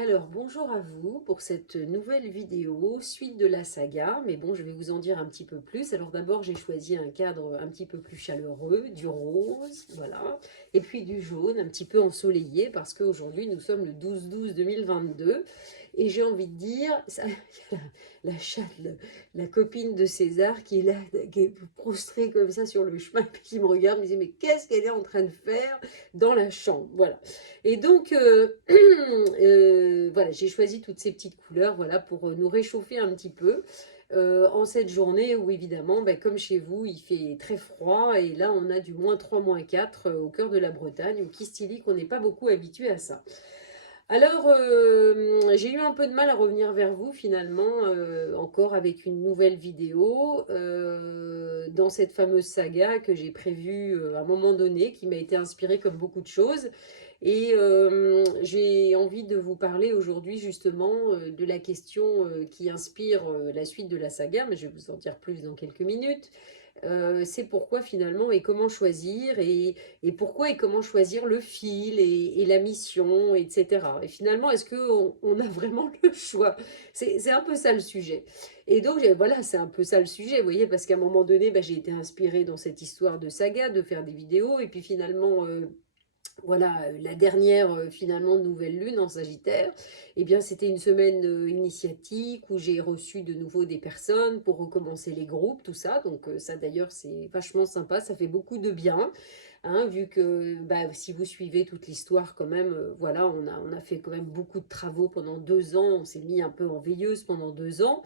Alors, bonjour à vous pour cette nouvelle vidéo, suite de la saga, mais bon, je vais vous en dire un petit peu plus. Alors d'abord, j'ai choisi un cadre un petit peu plus chaleureux, du rose, voilà, et puis du jaune, un petit peu ensoleillé, parce qu'aujourd'hui, nous sommes le 12-12-2022, et j'ai envie de dire, ça, il y a la chatte, la copine de César, qui est là, qui est prostrée comme ça sur le chemin, et puis qui me regarde, me dit, mais qu'est-ce qu'elle est en train de faire dans la chambre, voilà. Et donc, voilà, j'ai choisi toutes ces petites couleurs, voilà, pour nous réchauffer un petit peu. En cette journée où évidemment, ben, comme chez vous, il fait très froid et là on a du -3, -4 au cœur de la Bretagne, au Kistilic, on n'est pas beaucoup habitué à ça. Alors, j'ai eu un peu de mal à revenir vers vous finalement, encore avec une nouvelle vidéo, dans cette fameuse saga que j'ai prévue à un moment donné, qui m'a été inspirée comme beaucoup de choses. Et j'ai envie de vous parler aujourd'hui justement de la question qui inspire la suite de la saga, mais je vais vous en dire plus dans quelques minutes. C'est pourquoi finalement et comment choisir et pourquoi et comment choisir le fil et la mission, etc. Et finalement, est-ce qu'on a vraiment le choix? C'est un peu ça le sujet. Et donc, voilà, c'est un peu ça le sujet, vous voyez, parce qu'à un moment donné, bah, j'ai été inspirée dans cette histoire de saga, de faire des vidéos, et puis finalement, voilà, la dernière finalement nouvelle lune en Sagittaire, eh bien c'était une semaine initiatique où j'ai reçu de nouveau des personnes pour recommencer les groupes, tout ça. Donc ça d'ailleurs c'est vachement sympa, ça fait beaucoup de bien, hein, vu que bah, si vous suivez toute l'histoire quand même, voilà, on a fait quand même beaucoup de travaux pendant 2 ans, on s'est mis un peu en veilleuse pendant 2 ans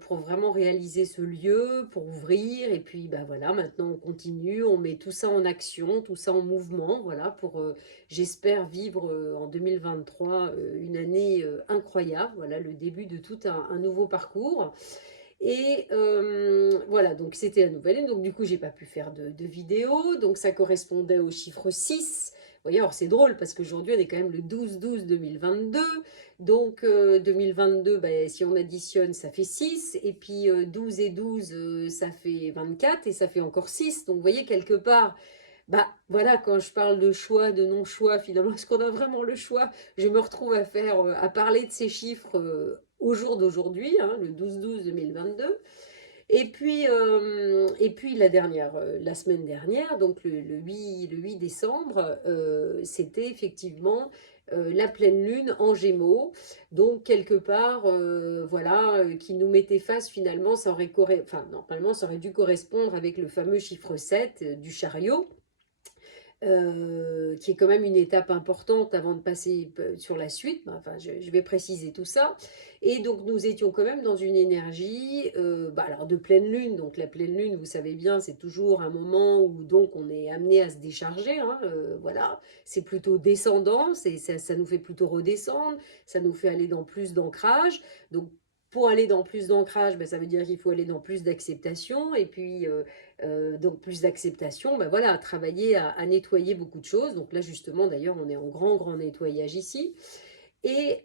pour vraiment réaliser ce lieu, pour ouvrir. Et puis, bah voilà, maintenant on continue, on met tout ça en action, tout ça en mouvement, voilà, pour, j'espère, vivre en 2023 une année incroyable, voilà, le début de tout un nouveau parcours. Et voilà, donc c'était la nouvelle. Donc du coup, j'ai pas pu faire de vidéo. Donc ça correspondait au chiffre 6. Vous voyez, alors c'est drôle parce qu'aujourd'hui, on est quand même le 12-12-2022. Donc 2022, ben, si on additionne, ça fait 6. Et puis 12 et 12, ça fait 24. Et ça fait encore 6. Donc vous voyez, quelque part, bah voilà, quand je parle de choix, de non-choix, finalement, est-ce qu'on a vraiment le choix? Je me retrouve à faire, à parler de ces chiffres au jour d'aujourd'hui, hein, le 12-12-2022. Et puis la semaine dernière, donc le 8 décembre, c'était effectivement la pleine lune en Gémeaux. Donc quelque part, voilà, qui nous mettait face finalement, enfin normalement ça aurait dû correspondre avec le fameux chiffre 7 du chariot qui est quand même une étape importante avant de passer sur la suite. Bah, enfin, je vais préciser tout ça. Et donc, nous étions quand même dans une énergie bah, alors de pleine lune. Donc, la pleine lune, vous savez bien, c'est toujours un moment où donc on est amené à se décharger. Hein, voilà, c'est plutôt descendant, ça nous fait plutôt redescendre, ça nous fait aller dans plus d'ancrage. Donc, pour aller dans plus d'ancrage, ben, ça veut dire qu'il faut aller dans plus d'acceptation. Et puis, donc plus d'acceptation, ben voilà, travailler à nettoyer beaucoup de choses. Donc là justement d'ailleurs on est en grand nettoyage ici. Et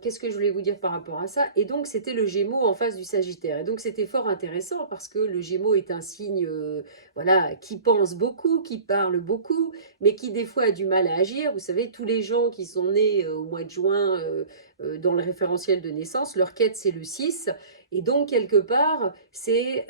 qu'est-ce que je voulais vous dire par rapport à ça? Et donc c'était le Gémeaux en face du Sagittaire. Et donc c'était fort intéressant parce que le Gémeaux est un signe, voilà, qui pense beaucoup, qui parle beaucoup, mais qui des fois a du mal à agir. Vous savez, tous les gens qui sont nés au mois de juin dans le référentiel de naissance, leur quête c'est le 6. Et donc quelque part c'est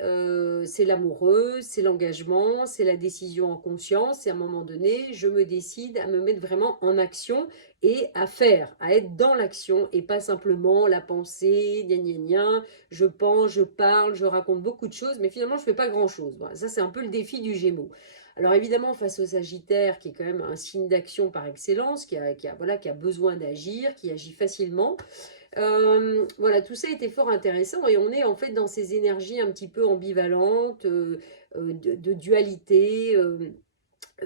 l'amoureux, c'est l'engagement, c'est la décision en conscience. Et à un moment donné, je me décide à me mettre vraiment en action et à faire, à être dans l'action et pas simplement la pensée, gna gna gna, je pense, je parle, je raconte beaucoup de choses, mais finalement je fais pas grand-chose. Voilà, ça c'est un peu le défi du Gémeaux. Alors évidemment face au Sagittaire, qui est quand même un signe d'action par excellence, voilà, qui a besoin d'agir, qui agit facilement, voilà, tout ça était fort intéressant et on est en fait dans ces énergies un petit peu ambivalentes, de dualité,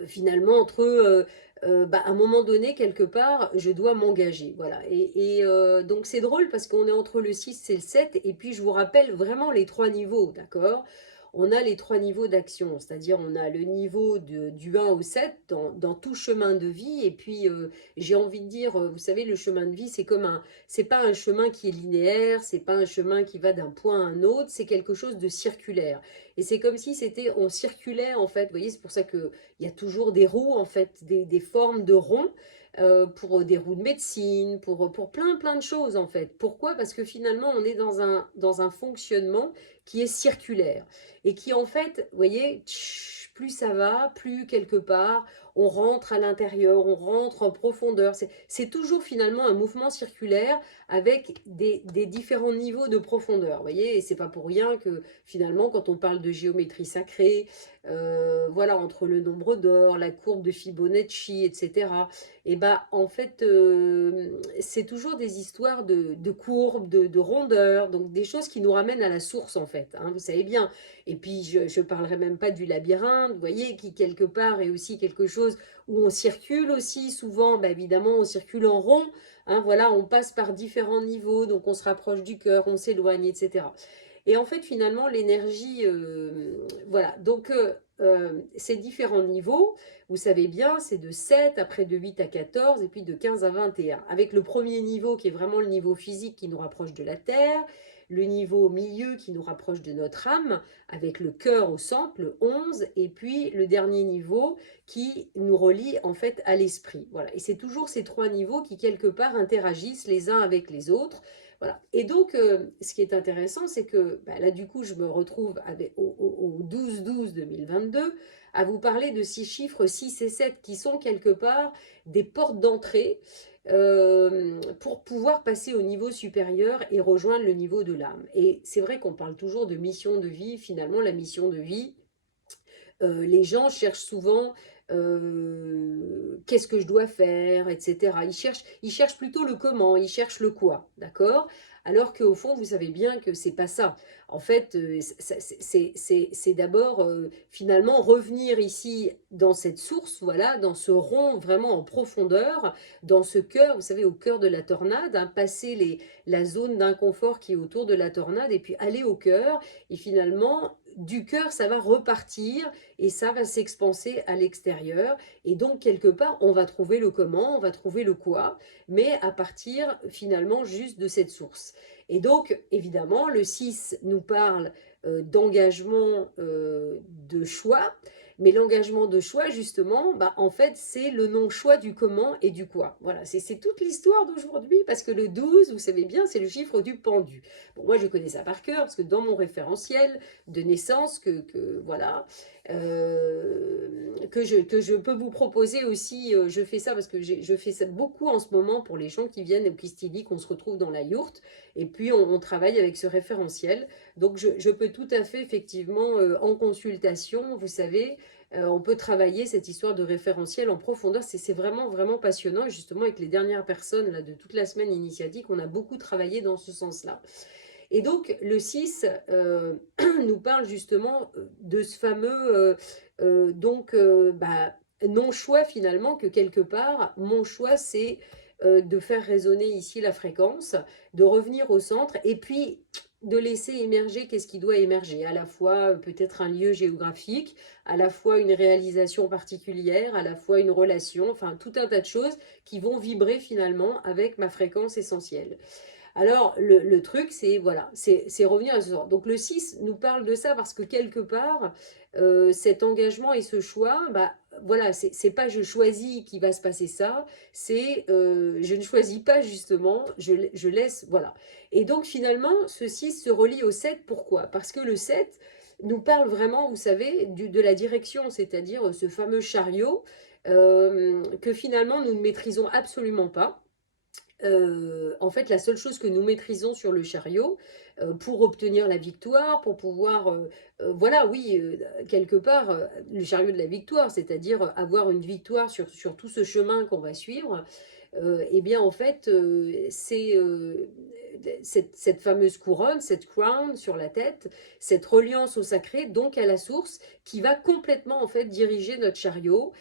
finalement entre bah, à un moment donné quelque part je dois m'engager, voilà. Et donc c'est drôle parce qu'on est entre le 6 et le 7 et puis je vous rappelle vraiment les trois niveaux, d'accord? On a les trois niveaux d'action, c'est-à-dire on a le niveau du 1 au 7 dans tout chemin de vie. Et puis j'ai envie de dire, vous savez, le chemin de vie c'est pas un chemin qui est linéaire, c'est pas un chemin qui va d'un point à un autre, c'est quelque chose de circulaire. Et c'est comme si on circulait en fait, vous voyez, c'est pour ça que il y a toujours des roues, en fait, des formes de ronds. pour des roues de médecine, pour plein de choses en fait. Pourquoi? Parce que finalement, on est dans un fonctionnement qui est circulaire et qui en fait, vous voyez, plus ça va, plus quelque part, on rentre à l'intérieur, on rentre en profondeur. C'est toujours finalement un mouvement circulaire avec des différents niveaux de profondeur. Vous voyez, et c'est pas pour rien que finalement, quand on parle de géométrie sacrée, voilà, entre le nombre d'or, la courbe de Fibonacci, etc. Et bah, en fait, c'est toujours des histoires de courbes, de rondeurs, donc des choses qui nous ramènent à la source, en fait, hein, vous savez bien. Et puis, je ne parlerai même pas du labyrinthe, vous voyez, qui quelque part est aussi quelque chose où on circule aussi, souvent, bah, évidemment, on circule en rond, hein, voilà, on passe par différents niveaux, donc on se rapproche du cœur, on s'éloigne, etc. Et en fait, finalement, l'énergie, voilà, donc ces différents niveaux, vous savez bien, c'est de 7, après de 8 à 14, et puis de 15 à 21. Avec le premier niveau, qui est vraiment le niveau physique qui nous rapproche de la Terre, le niveau milieu qui nous rapproche de notre âme, avec le cœur au centre, le 11, et puis le dernier niveau qui nous relie en fait à l'esprit. Voilà. Et c'est toujours ces trois niveaux qui, quelque part, interagissent les uns avec les autres. Voilà. Et donc, ce qui est intéressant, c'est que bah, là, du coup, je me retrouve au 12-12-2022 à vous parler de ces chiffres 6 et 7 qui sont quelque part des portes d'entrée pour pouvoir passer au niveau supérieur et rejoindre le niveau de l'âme. Et c'est vrai qu'on parle toujours de mission de vie. Finalement, la mission de vie, les gens cherchent souvent qu'est-ce que je dois faire, etc. Ils cherchent plutôt le comment, ils cherchent le quoi, d'accord? Alors qu'au fond, vous savez bien que c'est pas ça. En fait, c'est d'abord finalement revenir ici dans cette source, voilà, dans ce rond vraiment en profondeur, dans ce cœur, vous savez, au cœur de la tornade, hein, passer la zone d'inconfort qui est autour de la tornade et puis aller au cœur. Et finalement, du cœur, ça va repartir et ça va s'expanser à l'extérieur. Et donc, quelque part, on va trouver le comment, on va trouver le quoi, mais à partir finalement juste de cette source. Et donc, évidemment, le 6 nous parle d'engagement de choix, mais l'engagement de choix, justement, bah, en fait, c'est le non-choix du comment et du quoi. Voilà, c'est toute l'histoire d'aujourd'hui, parce que le 12, vous savez bien, c'est le chiffre du pendu. Bon, moi, je connais ça par cœur, parce que dans mon référentiel de naissance, voilà, que je peux vous proposer aussi, je fais ça parce que je fais ça beaucoup en ce moment pour les gens qui viennent au Kistili, qu'on se retrouve dans la yourte, et puis on travaille avec ce référentiel. Donc je peux tout à fait effectivement en consultation, vous savez, on peut travailler cette histoire de référentiel en profondeur, c'est vraiment passionnant, et justement avec les dernières personnes là, de toute la semaine initiatique, on a beaucoup travaillé dans ce sens-là. Et donc, le 6 nous parle justement de ce fameux bah, non-choix finalement, que quelque part, mon choix, c'est de faire résonner ici la fréquence, de revenir au centre, et puis de laisser émerger qu'est-ce qui doit émerger, à la fois peut-être un lieu géographique, à la fois une réalisation particulière, à la fois une relation, enfin tout un tas de choses qui vont vibrer finalement avec ma fréquence essentielle. Alors, le truc, c'est voilà, c'est revenir à ce soir. Donc, le 6 nous parle de ça parce que quelque part, cet engagement et ce choix, bah, voilà, c'est pas je choisis qu'il va se passer ça, c'est je ne choisis pas justement, je laisse, voilà. Et donc, finalement, ce 6 se relie au 7, pourquoi? Parce que le 7 nous parle vraiment, vous savez, de la direction, c'est-à-dire ce fameux chariot que finalement nous ne maîtrisons absolument pas. En fait, la seule chose que nous maîtrisons sur le chariot, pour obtenir la victoire, pour pouvoir, voilà, oui, quelque part, le chariot de la victoire, c'est-à-dire avoir une victoire sur tout ce chemin qu'on va suivre, eh bien, en fait, c'est cette fameuse couronne, cette crown sur la tête, cette reliance au sacré, donc à la source, qui va complètement, en fait, diriger notre chariot,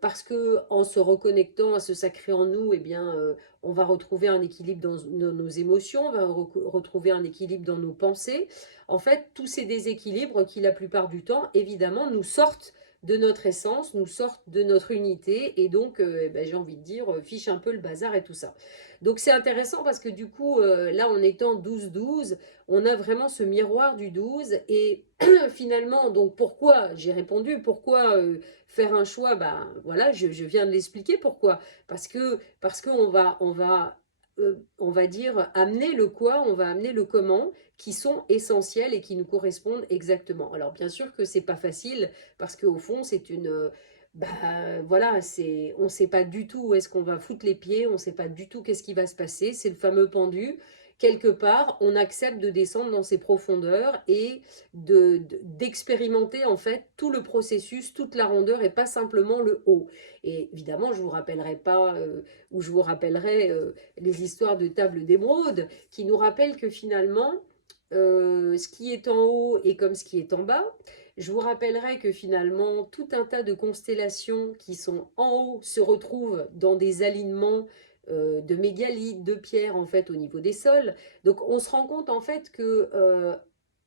parce que en se reconnectant à ce sacré en nous, eh bien, on va retrouver un équilibre dans nos émotions, on va retrouver un équilibre dans nos pensées. En fait, tous ces déséquilibres qui, la plupart du temps, évidemment, nous sortent de notre essence, nous sortent de notre unité, et donc, eh ben, j'ai envie de dire, fiche un peu le bazar et tout ça. Donc c'est intéressant parce que du coup, là, en étant 12-12, on a vraiment ce miroir du 12, et finalement, donc pourquoi, j'ai répondu, pourquoi faire un choix, bah voilà, je viens de l'expliquer pourquoi. Parce que on va dire, amener le quoi, on va amener le comment, qui sont essentiels et qui nous correspondent exactement. Alors bien sûr que c'est pas facile, parce qu'au fond, c'est une... bah voilà, on ne sait pas du tout où est-ce qu'on va foutre les pieds, on ne sait pas du tout qu'est-ce qui va se passer, c'est le fameux pendu. Quelque part, on accepte de descendre dans ces profondeurs et d'expérimenter en fait tout le processus, toute la rondeur, et pas simplement le haut. Et évidemment, je vous rappellerai pas, ou je vous rappellerai les histoires de table d'émeraude, qui nous rappellent que finalement, ce qui est en haut est comme ce qui est en bas. Je vous rappellerai que finalement, tout un tas de constellations qui sont en haut se retrouvent dans des alignements de mégalithes, de pierres, en fait, au niveau des sols. Donc, on se rend compte, en fait, que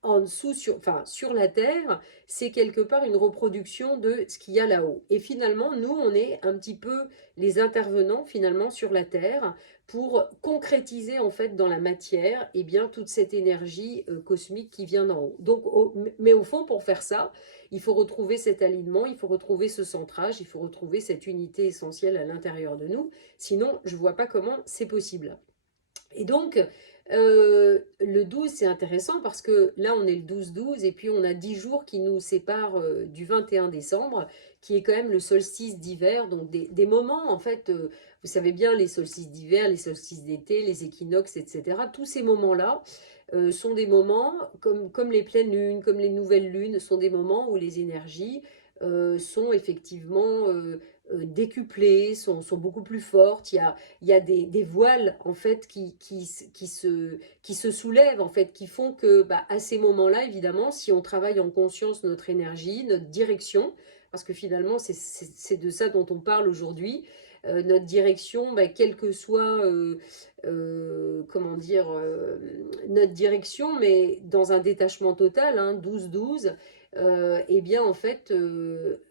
en dessous, enfin, sur la Terre, c'est quelque part une reproduction de ce qu'il y a là-haut. Et finalement, nous, on est un petit peu les intervenants, finalement, sur la Terre, pour concrétiser, en fait, dans la matière, eh bien, toute cette énergie cosmique qui vient d'en haut. Donc, mais au fond, pour faire ça, il faut retrouver cet alignement, il faut retrouver ce centrage, il faut retrouver cette unité essentielle à l'intérieur de nous. Sinon, je ne vois pas comment c'est possible. Et donc, le 12, c'est intéressant parce que là, on est le 12-12, et puis on a 10 jours qui nous séparent du 21 décembre, qui est quand même le solstice d'hiver. Donc, des moments, en fait, vous savez bien, les solstices d'hiver, les solstices d'été, les équinoxes, etc. Tous ces moments-là sont des moments, comme les pleines lunes, comme les nouvelles lunes, sont des moments où les énergies sont effectivement décuplées, sont beaucoup plus fortes. Il y a des voiles en fait qui se soulèvent, en fait, qui font que bah, à ces moments-là, évidemment, si on travaille en conscience notre énergie, notre direction, parce que finalement c'est de ça dont on parle aujourd'hui, notre direction, bah, quelle que soit comment dire, notre direction, mais dans un détachement total, hein, 12-12, eh bien en fait,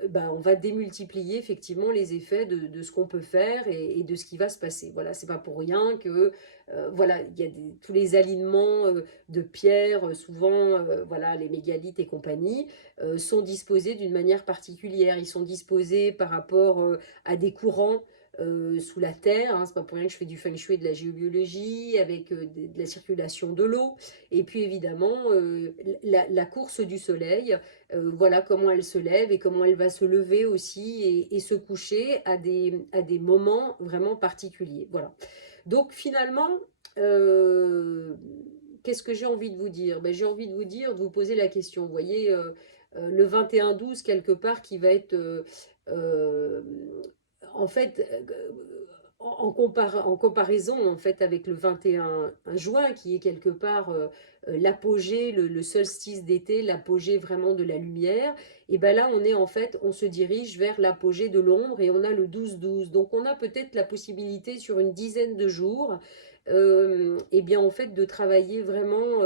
bah, on va démultiplier effectivement les effets de ce qu'on peut faire, et de ce qui va se passer. Voilà, c'est pas pour rien que voilà, il y a tous les alignements de pierres, souvent voilà, les mégalithes et compagnie, sont disposés d'une manière particulière. Ils sont disposés par rapport à des courants sous la terre, hein. C'est pas pour rien que je fais du feng shui et de la géobiologie, avec de la circulation de l'eau, et puis évidemment la course du soleil, voilà comment elle se lève et comment elle va se lever aussi, et se coucher à des moments vraiment particuliers. Voilà. Donc finalement, qu'est-ce que j'ai envie de vous dire? Ben, j'ai envie de vous dire, de vous poser la question. Vous voyez, le 21-12, quelque part, qui va être euh, en fait, en comparaison en fait avec le 21 juin, qui est quelque part l'apogée, le solstice d'été, l'apogée vraiment de la lumière, et ben là on est en fait, on se dirige vers l'apogée de l'ombre, et on a le 12-12. Donc on a peut-être la possibilité sur une dizaine de jours, et bien en fait de travailler vraiment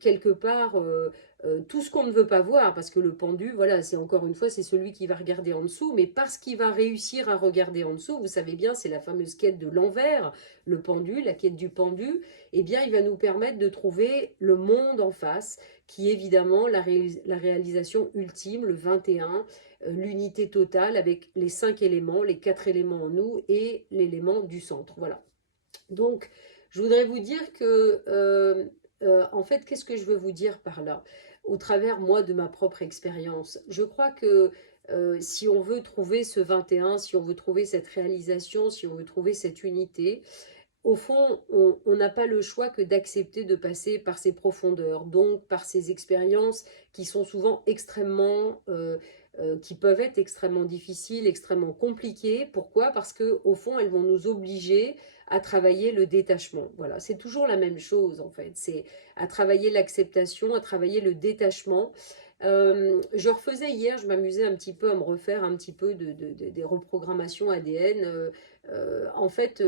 quelque part tout ce qu'on ne veut pas voir, parce que le pendu, voilà, c'est encore une fois, c'est celui qui va regarder en dessous, mais parce qu'il va réussir à regarder en dessous, vous savez bien, c'est la fameuse quête de l'envers, le pendu, la quête du pendu, eh bien, il va nous permettre de trouver le monde en face, qui est évidemment la réalisation ultime, le 21, l'unité totale avec les 5 éléments, les 4 éléments en nous et l'élément du centre. Voilà. Donc, je voudrais vous dire que, en fait, qu'est-ce que je veux vous dire par là? Au travers, moi, de ma propre expérience, je crois que si on veut trouver ce 21, si on veut trouver cette réalisation, si on veut trouver cette unité, au fond, on n'a pas le choix que d'accepter de passer par ces profondeurs, donc par ces expériences qui sont souvent extrêmement, qui peuvent être extrêmement difficiles, extrêmement compliquées. Pourquoi? Parce que au fond, elles vont nous obliger à travailler le détachement. Voilà, c'est toujours la même chose en fait. C'est à travailler l'acceptation, à travailler le détachement. Je refaisais hier, je m'amusais un petit peu à me refaire un petit peu des reprogrammations ADN En fait,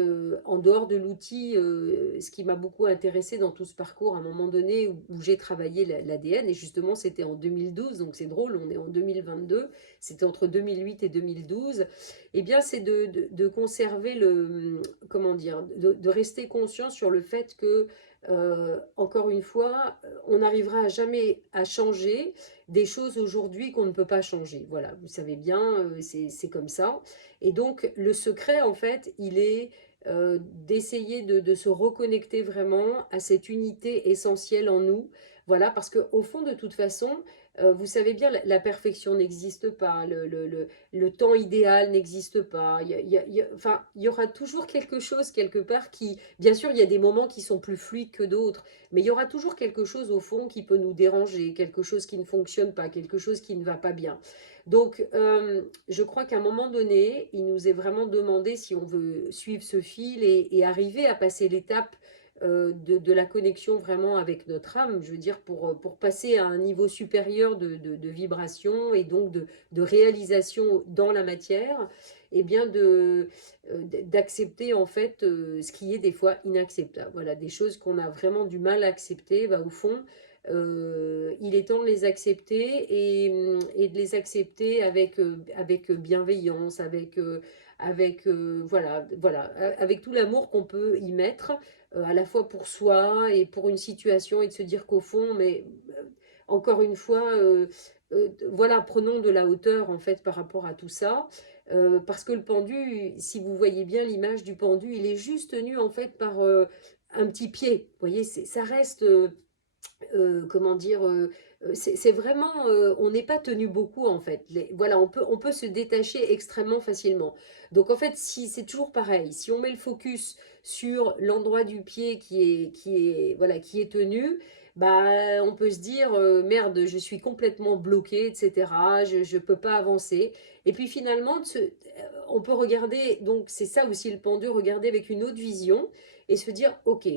en dehors de l'outil, ce qui m'a beaucoup intéressé dans tout ce parcours, à un moment donné où j'ai travaillé l'ADN, et justement c'était en 2012, donc c'est drôle, on est en 2022, c'était entre 2008 et 2012, eh bien c'est de conserver comment dire, de rester conscient sur le fait que, encore une fois, on n'arrivera à jamais à changer des choses aujourd'hui qu'on ne peut pas changer. Voilà, vous savez bien, c'est comme ça. Et donc, le secret, en fait, il est d'essayer de se reconnecter vraiment à cette unité essentielle en nous. Voilà, parce qu'au fond, de toute façon, vous savez bien, la perfection n'existe pas, le temps idéal n'existe pas. Enfin, il y aura toujours quelque chose quelque part qui, bien sûr, il y a des moments qui sont plus fluides que d'autres, mais il y aura toujours quelque chose au fond qui peut nous déranger, quelque chose qui ne fonctionne pas, quelque chose qui ne va pas bien. Donc, je crois qu'à un moment donné, il nous est vraiment demandé si on veut suivre ce fil et arriver à passer l'étape de la connexion vraiment avec notre âme, je veux dire, pour passer à un niveau supérieur de vibration et donc de réalisation dans la matière, et bien d'accepter en fait ce qui est des fois inacceptable. Voilà, des choses qu'on a vraiment du mal à accepter, bah, au fond, il est temps de les accepter et de les accepter avec bienveillance, voilà, avec tout l'amour qu'on peut y mettre, à la fois pour soi et pour une situation, et de se dire qu'au fond, mais encore une fois, voilà, prenons de la hauteur en fait par rapport à tout ça. Parce que le pendu, si vous voyez bien l'image du pendu, il est juste tenu en fait par un petit pied. Vous voyez, ça reste comment dire, c'est vraiment, on n'est pas tenu beaucoup en fait. Voilà, on peut se détacher extrêmement facilement. Donc en fait, si c'est toujours pareil, si on met le focus sur l'endroit du pied voilà, qui est tenu, bah, on peut se dire, merde, je suis complètement bloqué, etc. Je ne peux pas avancer. Et puis finalement, on peut regarder, donc c'est ça aussi le pendu, regarder avec une autre vision et se dire, ok,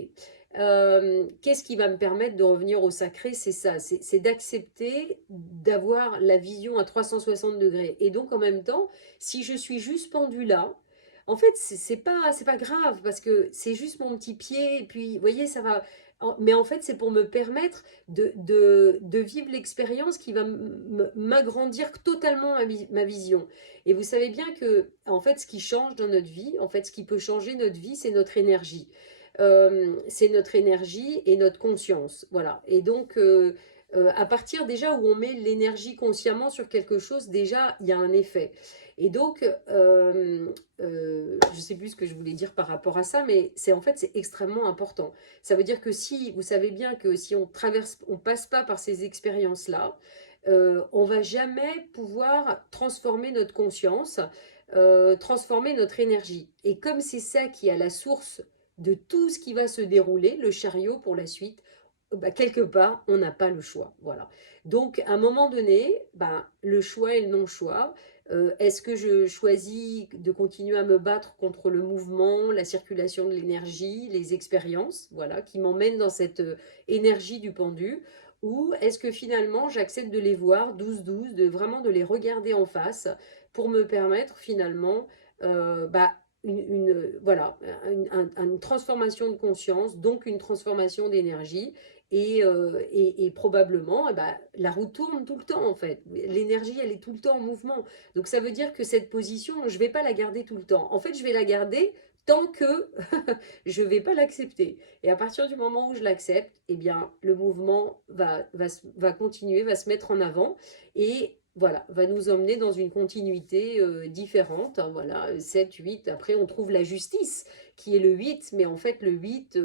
qu'est-ce qui va me permettre de revenir au sacré? C'est ça, c'est d'accepter d'avoir la vision à 360 degrés. Et donc en même temps, si je suis juste pendue là, en fait, c'est pas grave parce que c'est juste mon petit pied. Et puis, vous voyez, ça va. Mais en fait, c'est pour me permettre de vivre l'expérience qui va m'agrandir totalement ma vision. Et vous savez bien que, en fait, ce qui change dans notre vie, en fait, ce qui peut changer notre vie, c'est notre énergie. C'est notre énergie et notre conscience. Voilà. Et donc, à partir déjà où on met l'énergie consciemment sur quelque chose, déjà, il y a un effet. Et donc, je ne sais plus ce que je voulais dire par rapport à ça, mais c'est en fait, c'est extrêmement important. Ça veut dire que si, vous savez bien que si on traverse, on passe pas par ces expériences-là, on va jamais pouvoir transformer notre conscience, transformer notre énergie. Et comme c'est ça qui est à la source de tout ce qui va se dérouler, le chariot pour la suite, bah, quelque part, on n'a pas le choix. Voilà. Donc, à un moment donné, bah, le choix et le non-choix. Est-ce que je choisis de continuer à me battre contre le mouvement, la circulation de l'énergie, les expériences, voilà, qui m'emmènent dans cette énergie du pendu, ou est-ce que finalement j'accepte de les voir douce, de vraiment de les regarder en face pour me permettre finalement bah, voilà, une transformation de conscience, donc une transformation d'énergie. Et probablement, eh ben, la roue tourne tout le temps en fait. L'énergie, elle est tout le temps en mouvement. Donc ça veut dire que cette position, je ne vais pas la garder tout le temps. En fait, je vais la garder tant que je ne vais pas l'accepter. Et à partir du moment où je l'accepte, eh bien, le mouvement va continuer, va se mettre en avant. Et voilà, va nous emmener dans une continuité différente. Hein, voilà, 7, 8. Après, on trouve la justice, qui est le 8. Mais en fait, le 8,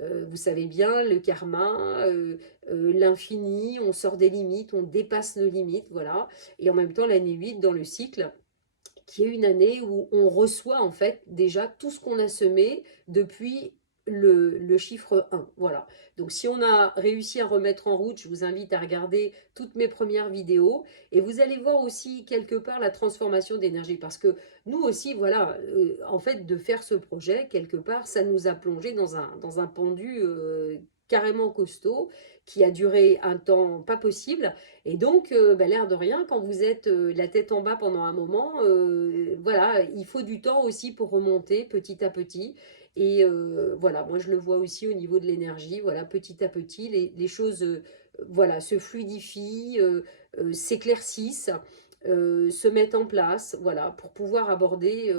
vous savez bien, le karma, l'infini, on sort des limites, on dépasse nos limites. Voilà. Et en même temps, l'année 8 dans le cycle, qui est une année où on reçoit en fait déjà tout ce qu'on a semé depuis le chiffre 1. Voilà. Donc si on a réussi à remettre en route, je vous invite à regarder toutes mes premières vidéos et vous allez voir aussi quelque part la transformation d'énergie parce que nous aussi, voilà, en fait de faire ce projet, quelque part, ça nous a plongé dans un pendu carrément costaud qui a duré un temps pas possible. Et donc, bah, l'air de rien, quand vous êtes la tête en bas pendant un moment, voilà, il faut du temps aussi pour remonter petit à petit. Et voilà, moi je le vois aussi au niveau de l'énergie, voilà, petit à petit, les choses voilà, se fluidifient, s'éclaircissent, se mettent en place, voilà, pour pouvoir aborder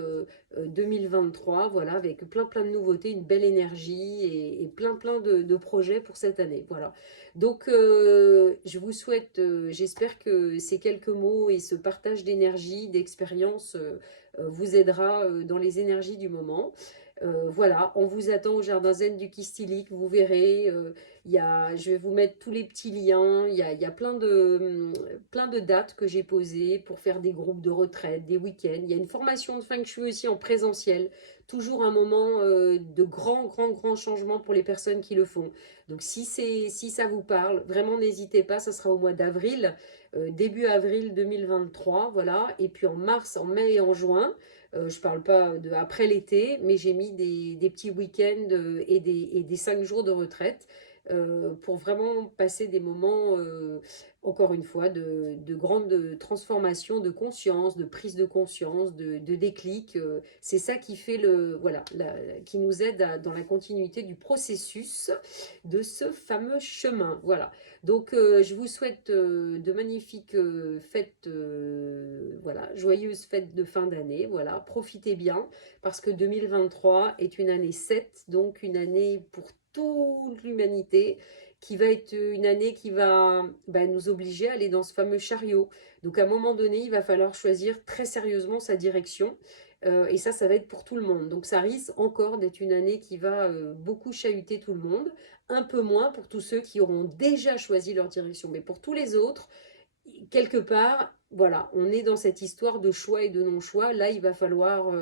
2023, voilà, avec plein de nouveautés, une belle énergie et plein de projets pour cette année, voilà. Donc, je vous souhaite, j'espère que ces quelques mots et ce partage d'énergie, d'expérience vous aidera dans les énergies du moment. Voilà, on vous attend au Jardin Zen du Kistilic, vous verrez, je vais vous mettre tous les petits liens, il y a plein de dates que j'ai posées pour faire des groupes de retraite, des week-ends. Il y a une formation de Feng Shui aussi en présentiel, toujours un moment de grand changement pour les personnes qui le font. Donc si ça vous parle, vraiment n'hésitez pas, ça sera au mois d'avril, début avril 2023, voilà. Et puis en mars, en mai et en juin, je ne parle pas de après l'été, mais j'ai mis des petits week-ends et des 5 jours de retraite pour vraiment passer des moments, encore une fois, de grande transformation de conscience, de prise de conscience, de déclic. C'est ça qui fait voilà, qui nous aide dans la continuité du processus de ce fameux chemin. Voilà. Donc, je vous souhaite de magnifiques fêtes, voilà, joyeuses fêtes de fin d'année. Voilà, profitez bien parce que 2023 est une année 7, donc une année pour toute l'humanité, qui va être une année qui va nous obliger à aller dans ce fameux chariot. Donc à un moment donné, il va falloir choisir très sérieusement sa direction. Et ça va être pour tout le monde. Donc ça risque encore d'être une année qui va beaucoup chahuter tout le monde. Un peu moins pour tous ceux qui auront déjà choisi leur direction. Mais pour tous les autres, quelque part, voilà, on est dans cette histoire de choix et de non-choix. Là, il va falloir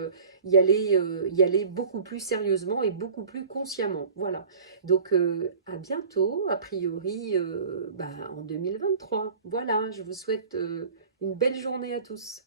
y aller beaucoup plus sérieusement et beaucoup plus consciemment. Voilà. Donc, à bientôt, a priori, en 2023. Voilà, je vous souhaite une belle journée à tous.